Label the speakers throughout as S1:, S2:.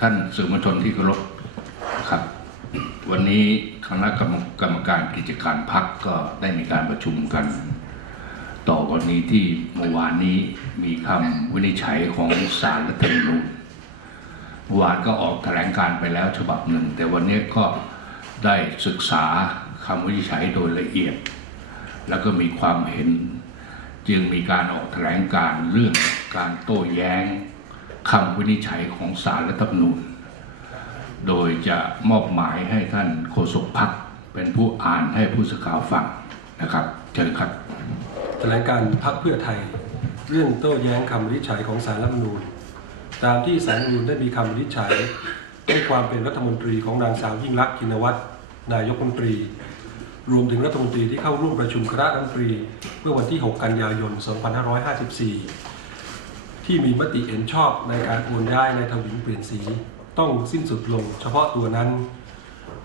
S1: ท่านสื่อมวลชนที่เคารพครับ วันนี้คณะกรรมกรรมการกิจการพักก็ได้มีการประชุมกัน ต่อกรณีที่เมื่อวานนี้มีคำวินิจฉัยของศาลรัฐธรรมนูญเมื่อวานก็ออกแถลงการไปแล้วฉบับหนึ่ง แต่วันนี้ก็ได้ศึกษาคำวินิจฉัยโดยละเอียด แล้วก็มีความเห็น จึงมีการออกแถลงการเรื่องการโต้แย้ง คำวินิจฉัยของศาลรัฐธรรมนูญ โดยจะมอบหมายให้ท่านโฆษกพักเป็นผู้อ่านให้ผู้สื่อข่าวฟังนะครับเชิญครับ
S2: แถลงการพักเพื่อไทย เรื่องโต้แย้งคำวินิจฉัยของสารรัฐธรรมนูญ ตามที่สารรัฐธรรมนูญได้มีคำวินิจฉัยให้ความเป็นรัฐมนตรีของนางสาวยิ่งลักษณ์ชินวัตรนายกรัฐมนตรี รวมถึงรัฐมนตรีที่เข้าร่วมประชุมคณะรัฐมนตรี เมื่อวันที่ 6 กันยายน 2554 ที่มีมติเห็นชอบในการโอนย้ายในทวินเปลี่ยนสี ต้องสิ้นสุดลง เฉพาะตัวนั้น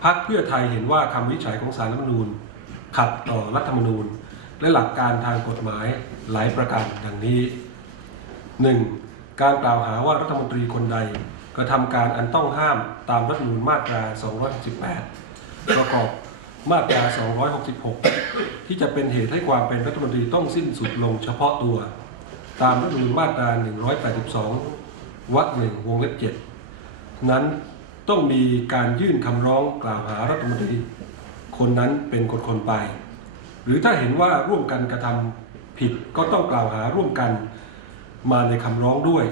S2: พักเพื่อไทยเห็นว่าคำวิจัยของสารรัฐธรรมนูญ ขัดต่อรัฐธรรมนูญ และหลักการทางกฎหมายหลายประการดังนี้ 1. การกล่าวหาว่ารัฐมนตรีคนใดกระทำการอันต้องห้ามตามรัฐธรรมนูญมาตรา 268 ประกอบมาตรา 266 ที่จะเป็นเหตุให้ความเป็นรัฐมนตรีต้องสิ้นสุดลงเฉพาะตัว ตามรัฐธรรมนูญมาตรา 182 วรรคหนึ่งวงเล็บ7นั้นต้องมีการยื่นคำร้องกล่าวหารัฐมนตรีคนนั้นเป็นคนคนไป หรือถ้าเห็นว่าร่วมกันกระทำผิดก็ต้องกล่าวหาร่วมกันมาในคำร้องด้วย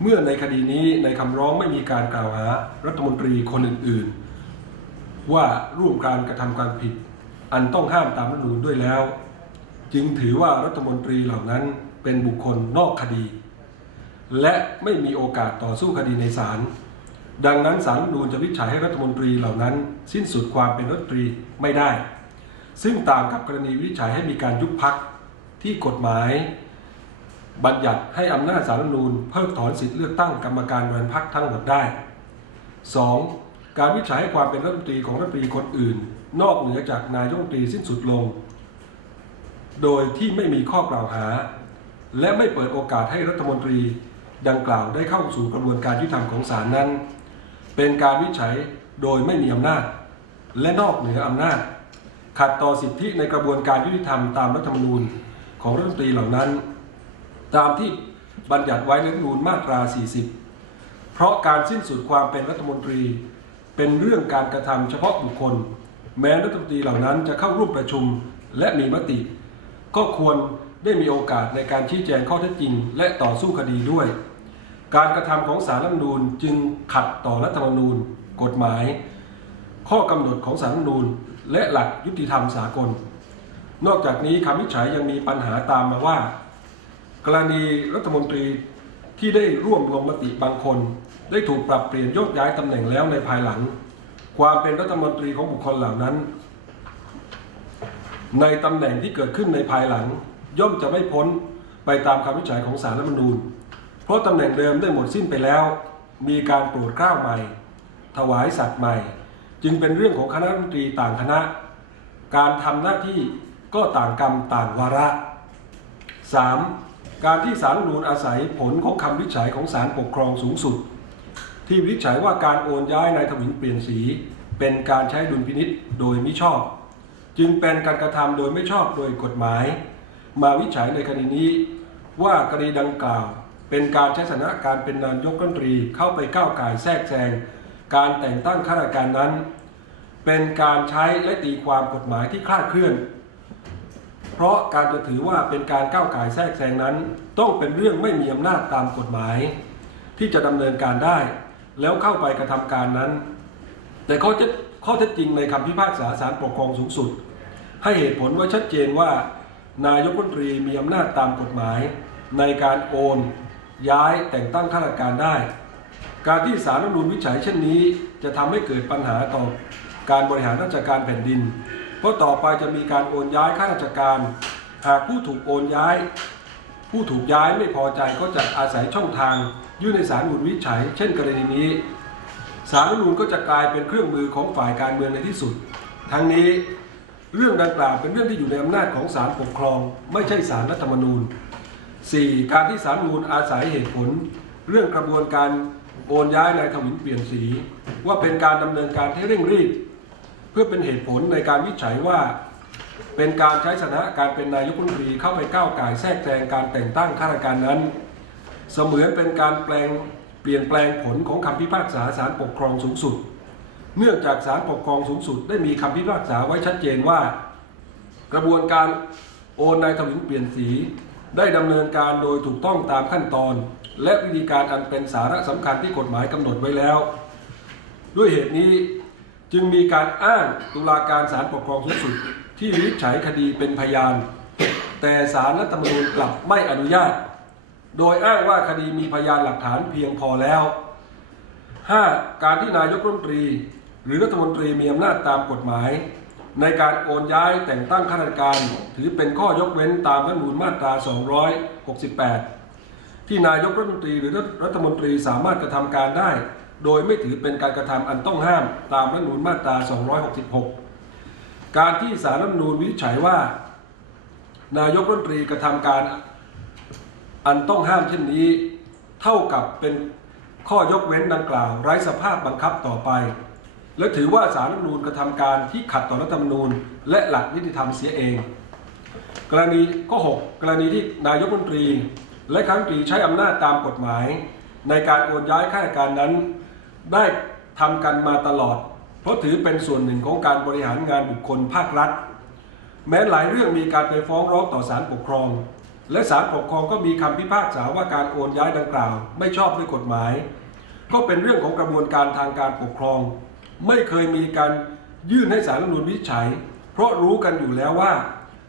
S2: เมื่อในคดีนี้ในคำร้องไม่มีการกล่าวหารัฐมนตรีคนอื่น ๆ ว่าร่วมการกระทำความผิด อันต้องห้ามตามรัฐธรรมนูญด้วยแล้ว จึงถือว่ารัฐมนตรีเหล่านั้นเป็นบุคคลนอกคดี และไม่มีโอกาสต่อสู้คดีในศาลดังนั้นศาลรัฐมนูญจะวิจัยให้รัฐมนตรีเหล่านั้น สิ้นสุดความเป็นรัฐมนตรีไม่ได้ ซึ่งต่างกับกรณีวิจัยให้มีการยุบพักที่กฎหมาย บัญญัติให้อำนาจสารรัฐมนูญเพิกถอนสิทธิเลือกตั้งกรรมการบริหารพักทั้งหมดได้ 2. การวิจัยให้ความเป็นรัฐมนตรีของรัฐมนตรีคนอื่น นอกเหนือจากนายกรัฐมนตรีสิ้นสุดลง โดยที่ไม่มีข้อกล่าวหา และไม่เปิดโอกาสให้รัฐมนตรีดังกล่าวได้เข้าสู่กระบวนการยุติธรรมของศาลนั้น เป็นการวิจัยโดยไม่มีอำนาจ และนอกเหนืออำนาจ ขัดต่อสิทธิในกระบวนการยุติธรรมตามรัฐธรรมนูญของรัฐมนตรีเหล่านั้น ตามที่บัญญัติไว้ในรัฐธรรมนูญมาตรา 40 เพราะการสิ้นสุดความเป็นรัฐมนตรี เป็นเรื่องการกระทำเฉพาะบุคคล แม้รัฐมนตรีเหล่านั้นจะเข้าร่วมประชุมและมีมติ ก็ควรได้มีโอกาสในการชี้แจงข้อเท็จจริง และต่อสู้คดีด้วย การกระทำของสารรัฐมนูญจึงขัดต่อรัฐธรรมนูญ กฎหมาย ข้อกำหนดของสารรัฐมนูญและหลักยุติธรรมสากล นอกจากนี้คำวิจัยยังมีปัญหาตามมาว่า กรณีรัฐมนตรีที่ได้ร่วมลงมติบางคน ได้ถูกปรับเปลี่ยนโยกย้ายตำแหน่งแล้วในภายหลัง ความเป็นรัฐมนตรีของบุคคลเหล่านั้น ในตำแหน่งที่เกิดขึ้นในภายหลัง ย่อมจะไม่พ้นไปตามคำวิจัยของสารรัฐมนูญ เพราะตำแหน่งเดิมได้หมดสิ้นไปแล้ว มีการโปรดเกล้าใหม่ ถวายสัตว์ใหม่ จึงเป็นเรื่องของคณะรัฐมนตรีต่างคณะ การทำหน้าที่ก็ต่างกรรมต่างวาระ 3. การที่ศาลรัฐมนูญอาศัยผลของคำวิจัยของศาลปกครองสูงสุด ที่วิจัยว่าการโอนย้ายนายทวินเปลี่ยนสี เป็นการใช้ดุลพินิษโดยมิชอบ จึงเป็นการกระทำโดยไม่ชอบโดยกฎหมาย มาวิจัยในคดีนี้ ว่ากรณีดังกล่าว เป็นการใช้สถานะการเป็นนายกรัฐมนตรีเข้าไปก้าวไก่แทรกแซงการแต่งตั้งข้าราชการนั้น เป็นการใช้และตีความกฎหมายที่คลาดเคลื่อน เพราะการจะถือว่าเป็นการก้าวไก่แทรกแซงนั้น ต้องเป็นเรื่องไม่มีอำนาจตามกฎหมาย ที่จะดำเนินการได้ แล้วเข้าไปกระทำการนั้น แต่ข้อเท็จข้อเท็จจริงในคำพิพากษาศาลปกครองสูงสุด ให้เหตุผลไว้ชัดเจนว่า นายกรัฐมนตรีมีอำนาจตามกฎหมาย ในการโอน ย้ายแต่งตั้งข้าราชการได้ การที่สารรัฐมนูญวิจัยเช่นนี้ จะทำให้เกิดปัญหาต่อการบริหารราชการแผ่นดิน เพราะต่อไปจะมีการโอนย้ายข้าราชการ หากผู้ถูกโอนย้าย ผู้ถูกย้ายไม่พอใจก็จะอาศัยช่องทาง ยื่นในศารัฐมนวิจัย เช่นกรณีนี้สารรัฐมนูญก็จะกลายเป็นเครื่องมือของฝ่ายการเมืองในที่สุด ทั้งนี้ เรื่องดังกล่าวเป็นเรื่องที่อยู่ในอำนาจของศาลปกครอง ไม่ใช่ศาลรัฐธรรมนูญ 4. การที่ศาลรัฐธรรมนูญอาศัยเหตุผล เรื่องกระบวนการโอนย้ายนายทวินเปลี่ยนสี ว่าเป็นการดำเนินการที่เร่งรีบ เพื่อเป็นเหตุผลในการวิจัยว่า เป็นการใช้สนะการเป็นนายกรัฐมนตรีเข้าไปก้าวไก่แทรกแซงการแต่งตั้งข้าราชการนั้น เสมือนเป็นการแปลงเปลี่ยนแปลงผลของคำพิพากษาศาลปกครองสูงสุด เนื่องจากศาลปกครองสูงสุดได้มีคำพิพากษาไว้ชัดเจนว่า กระบวนการโอนนายทวินเปลี่ยนสี ได้ดำเนินการโดยถูกต้องตามขั้นตอน และวิธีการอันเป็นสาระสำคัญที่กฎหมายกำหนดไว้แล้ว ด้วยเหตุนี้จึงมีการอ้างตุลาการศาลปกครองสูงสุด ที่วินิจฉัยคดีเป็นพยาน แต่ศาลรัฐธรรมนูญกลับไม่อนุญาต โดยอ้างว่าคดีมีพยานหลักฐานเพียงพอแล้ว 5. การที่นายกรัฐมนตรี หรือรัฐมนตรีมีอำนาจตามกฎหมาย ในการโอนย้ายแต่งตั้งข้าราชการ ถือเป็นข้อยกเว้นตามรัฐมนูญมาตรา 268 ที่นายกรัฐมนตรีหรือรัฐมนตรีสามารถกระทำการได้ โดยไม่ถือเป็นการกระทำอันต้องห้ามตามรัฐมนูญมาตรา 266 การที่สารรัฐมนูญวิจัยว่า นายกรัฐมนตรีกระทำการอันต้องห้ามเช่นนี้ เท่ากับเป็นข้อยกเว้นดังกล่าว ไร้สภาพบังคับต่อไป และถือว่าสารรัฐธรรมนูญกระทำการที่ขัดต่อรัฐธรรมนูญ และหลักนิติธรรมเสียเอง กรณีข้อ6กรณีที่นายกรัฐมนตรี และครั้งตรีใช้อำนาจตามกฎหมาย ในการโอนย้ายข้าราชการนั้น ได้ทำกันมาตลอด เพราะถือเป็นส่วนหนึ่งของการบริหารงานบุคคลภาครัฐ แม้หลายเรื่องมีการไปฟ้องร้องต่อศาลปกครอง และศาลปกครองก็มีคำพิพากษาว่าการโอนย้ายดังกล่าว ไม่ชอบด้วยกฎหมาย ก็เป็นเรื่องของกระบวนการทางการปกครอง ไม่เคยมีการยื่นให้ศาลรัฐมนูญวิจัย เพราะรู้กันอยู่แล้วว่า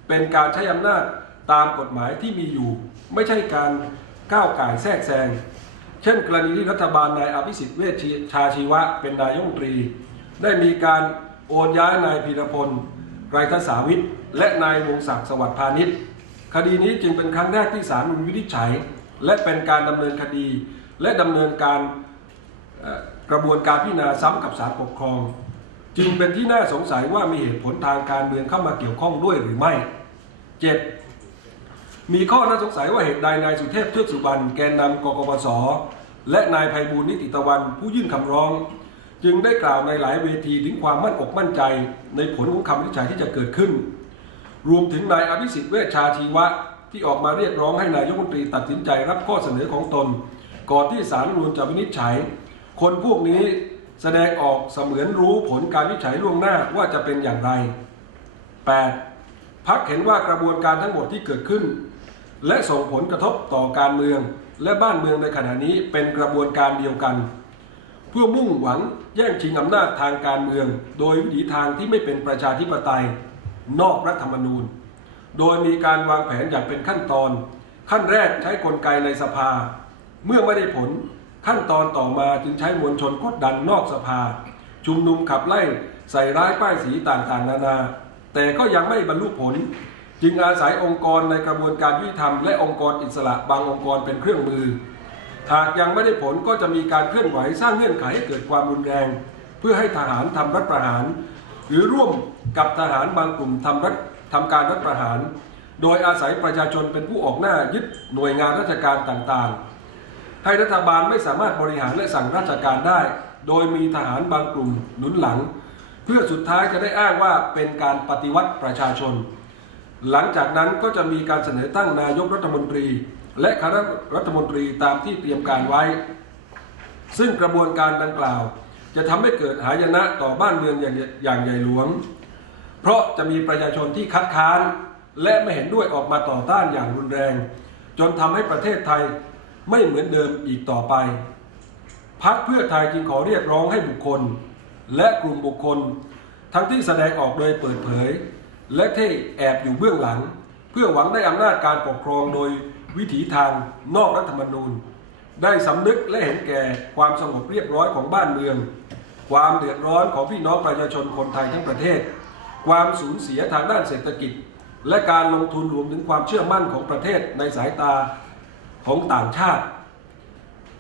S2: เป็นการใช้อำนาจตามกฎหมายที่มีอยู่ ไม่ใช่การก้าวไก่แทรกแซง เช่น กรณีที่รัฐบาลนายอภิสิทธิ์เวชชาชีวะเป็นนายกรัฐมนตรี ได้มีการโอนย้ายนายพีรพลไรทศาวิทย์และนายวงศักดิ์สวัสดิ์พาณิชย์คดีนี้จึงเป็นครั้งแรกที่ศาลรัฐธรรมนูญวินิจฉัย และเป็นการดำเนินคดี และดำเนินการ กระบวนการพิจารณาซ้ำกับศาลปกครอง จึงเป็นที่น่าสงสัยว่ามีเหตุผลทางการเมืองเข้ามาเกี่ยวข้องด้วยหรือไม่ 7. มีข้อน่าสงสัยว่าเหตุใดนายสุเทพเทือกสุบรรณแกนนำกกปสและนายไพบูลนิติตะวันผู้ยื่นคำร้อง จึงได้กล่าวในหลายเวทีถึงความมั่นอกมั่นใจ ในผลของคำวินิจฉัยที่จะเกิดขึ้น รวมถึงนายอภิสิทธิ์เวชชาชีวะ ที่ออกมาเรียกร้องให้นายกรัฐมนตรีตัดสินใจรับข้อเสนอของตน ก่อนที่ศาลรัฐมนูญจะวินิจฉัย คนพวกนี้แสดงออกเสมือนรู้ผลการวิจัยล่วงหน้าว่าจะเป็นอย่างไร 8. พักเห็นว่ากระบวนการทั้งหมดที่เกิดขึ้น และส่งผลกระทบต่อการเมืองและบ้านเมืองในขณะนี้เป็นกระบวนการเดียวกัน เพื่อมุ่งหวังแย่งชิงอำนาจทางการเมือง โดยวิถีทางที่ไม่เป็นประชาธิปไตย นอกรัฐธรรมนูญ โดยมีการวางแผนอย่างเป็นขั้นตอน ขั้นแรกใช้กลไกในสภา เมื่อไม่ได้ผล ขั้นตอนต่อมาจึงใช้มวลชนกดดันนอกสภา ชุมนุมขับไล่ใส่ร้ายป้ายสีต่างๆ นานา แต่ก็ยังไม่บรรลุผล จึงอาศัยองค์กรในกระบวนการยุติธรรมและองค์กรอิสระบางองค์กรเป็นเครื่องมือ หากยังไม่ได้ผลก็จะมีการเคลื่อนไหวสร้างเงื่อนไขให้เกิดความรุนแรง เพื่อให้ทหารทำรัฐประหาร หรือร่วมกับทหารบางกลุ่มทำรัฐทำการรัฐประหาร โดยอาศัยประชาชนเป็นผู้ออกหน้ายึดหน่วยงานราชการต่างๆ ให้รัฐบาลไม่สามารถบริหารและสั่งราชการได้ โดยมีทหารบางกลุ่มหนุนหลัง เพื่อสุดท้ายจะได้อ้างว่าเป็นการปฏิวัติประชาชน หลังจากนั้นก็จะมีการเสนอตั้งนายกรัฐมนตรี และคณะรัฐมนตรีตามที่เตรียมการไว้ ซึ่งกระบวนการดังกล่าว จะทำให้เกิดหายนะต่อบ้านเมืองอย่างางใหญ่หลวง เพราะจะมีประชาชนที่คัดค้าน และไม่เห็นด้วยออกมาต่อต้านอย่างรุนแรง จนทำให้ประเทศไทย ไม่เหมือนเดิมอีกต่อไป พักเพื่อไทยจึงขอเรียกร้องให้บุคคล และกลุ่มบุคคล ทั้งที่แสดงออกโดยเปิดเผย และที่แอบอยู่เบื้องหลัง เพื่อหวังได้อำนาจการปกครองโดยวิถีทางนอกรัฐธรรมนูญ ได้สำนึกและเห็นแก่ความสงบเรียบร้อยของบ้านเมือง ความเดือดร้อนของพี่น้องประชาชนคนไทยทั้งประเทศ ความสูญเสียทางด้านเศรษฐกิจ และการลงทุนรวมถึงความเชื่อมั่นของประเทศในสายตา ของต่างชาติ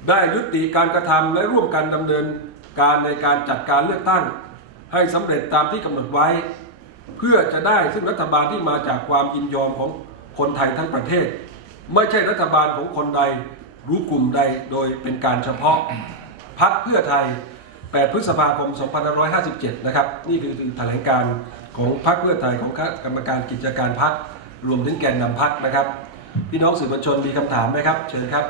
S2: ได้ยุติการกระทำและร่วมกันดำเนินการในการจัดการเลือกตั้ง ให้สำเร็จตามที่กำหนดไว้ เพื่อจะได้ซึ่งรัฐบาลที่มาจากความยินยอมของคนไทยทั้งประเทศ ไม่ใช่รัฐบาลของคนใดรู้กลุ่มใดโดยเป็นการเฉพาะพักเพื่อไทย 8 พฤษภาคม 2557 นะครับ นี่คือแถลงการของพักเพื่อไทยของคณะกรรมการกิจการพักรวมถึงแกนนำพักนะครับ พี่น้องสื่อมวลชนมีคำถามไหมครับ เชิญครับ